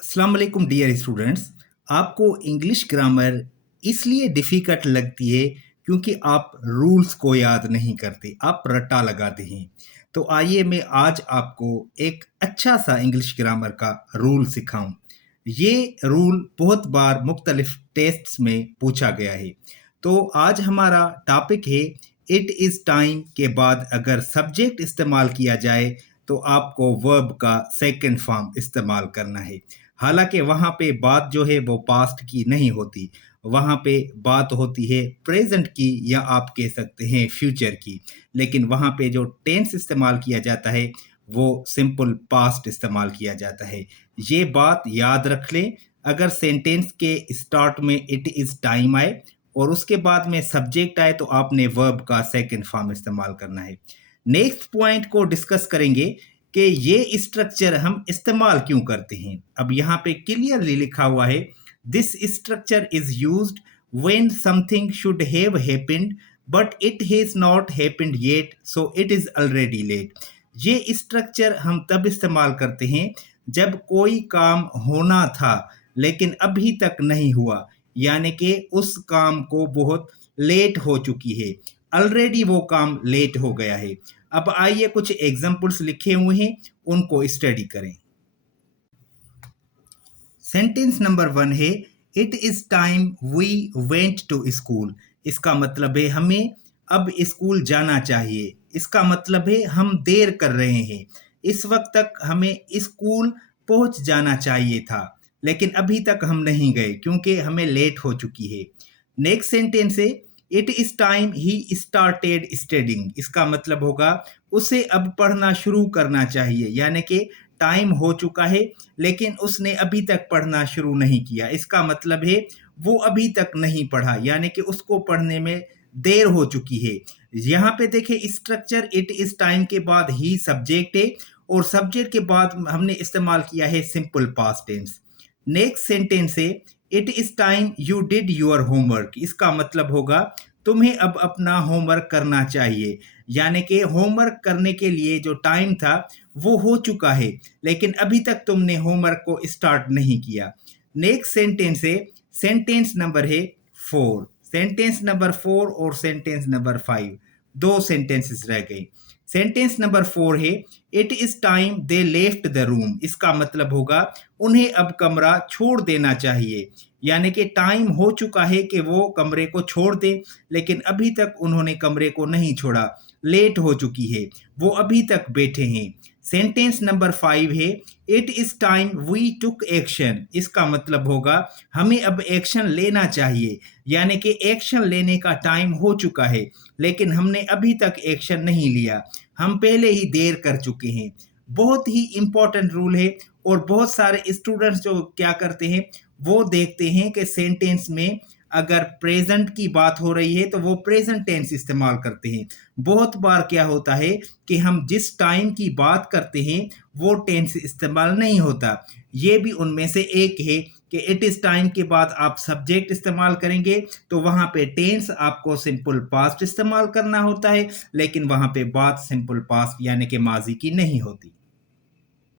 अस्सलाम वालेकुम dear students. आपको इंग्लिश ग्रामर इसलिए डिफ़िकल्ट लगती है क्योंकि आप रूल्स को याद नहीं करते, आप रट्टा लगाते हैं। तो आइए मैं आज आपको एक अच्छा सा इंग्लिश ग्रामर का रूल सिखाऊं। ये रूल बहुत बार मुख्तलिफ टेस्ट्स में पूछा गया है। तो आज हमारा टॉपिक है इट इज़ टाइम के बाद अगर सब्जेक्ट इस्तेमाल किया जाए तो आपको वर्ब का सेकंड फॉर्म इस्तेमाल करना है। हालांकि वहाँ पे बात जो है वो पास्ट की नहीं होती, वहाँ पे बात होती है प्रेजेंट की या आप कह सकते हैं फ्यूचर की। लेकिन वहाँ पे जो टेंस इस्तेमाल किया जाता है वो सिंपल पास्ट इस्तेमाल किया जाता है। ये बात याद रख लें। अगर सेंटेंस के स्टार्ट में इट इज़ टाइम आए और उसके बाद में सब्जेक्ट आए तो आपने वर्ब का सेकंड फॉर्म इस्तेमाल करना है। नेक्स्ट पॉइंट को डिस्कस करेंगे कि ये स्ट्रक्चर हम इस्तेमाल क्यों करते हैं। अब यहाँ पे क्लियरली लिखा हुआ है this structure is used when something should have happened but it has not happened yet so it is already late. ये स्ट्रक्चर हम तब इस्तेमाल करते हैं जब कोई काम होना था लेकिन अभी तक नहीं हुआ, यानी कि उस काम को बहुत लेट हो चुकी है, ऑलरेडी वो काम लेट हो गया है। अब आइए कुछ एग्जाम्पल्स लिखे हुए हैं उनको स्टडी करें। सेंटेंस नंबर 1 है it is time we went to school. इसका मतलब है हमें अब स्कूल जाना चाहिए। इसका मतलब है हम देर कर रहे हैं, इस वक्त तक हमें स्कूल पहुंच जाना चाहिए था लेकिन अभी तक हम नहीं गए क्योंकि हमें लेट हो चुकी है। नेक्स्ट सेंटेंस है it is time he started studying. इसका मतलब होगा उसे अब पढ़ना शुरू करना चाहिए, यानी कि टाइम हो चुका है लेकिन उसने अभी तक पढ़ना शुरू नहीं किया। इसका मतलब है वो अभी तक नहीं पढ़ा, यानी कि उसको पढ़ने में देर हो चुकी है। यहाँ पे देखिए स्ट्रक्चर इट इज टाइम के बाद ही सब्जेक्ट है और सब्जेक्ट के बाद हमने इस्तेमाल किया है simple past tense. Next sentence है it is time you did your homework. इसका मतलब होगा तुम्हें अब अपना होमवर्क करना चाहिए, यानी कि होमवर्क करने के लिए जो टाइम था वो हो चुका है लेकिन अभी तक तुमने होमवर्क को स्टार्ट नहीं किया। नेक्स्ट सेंटेंस है सेंटेंस नंबर है 4। सेंटेंस नंबर 4 और सेंटेंस नंबर 5 दो सेंटेंसेस रह गए। सेंटेंस नंबर 4 है it is time they left the room. इसका मतलब होगा उन्हें अब कमरा छोड़ देना चाहिए, यानी कि टाइम हो चुका है कि वो कमरे को छोड़ दें लेकिन अभी तक उन्होंने कमरे को नहीं छोड़ा, लेट हो चुकी है, वो अभी तक बैठे हैं। सेंटेंस नंबर 5 है it is time we took action. इसका मतलब होगा हमें अब एक्शन लेना चाहिए, यानी कि एक्शन लेने का टाइम हो चुका है लेकिन हमने अभी तक एक्शन नहीं लिया, हम पहले ही देर कर चुके हैं। बहुत ही इंपॉर्टेंट रूल है और बहुत सारे स्टूडेंट्स जो क्या करते हैं वो देखते हैं कि सेंटेंस में अगर प्रेजेंट की बात हो रही है तो वो प्रेजेंट टेंस इस्तेमाल करते हैं। बहुत बार क्या होता है कि हम जिस टाइम की बात करते हैं वो टेंस इस्तेमाल नहीं होता। ये भी उनमें से एक है कि इट इज टाइम के बाद आप सब्जेक्ट इस्तेमाल करेंगे तो वहाँ पे टेंस आपको सिंपल पास्ट इस्तेमाल करना होता है लेकिन वहाँ पे बात सिंपल पास्ट यानी कि माजी की नहीं होती।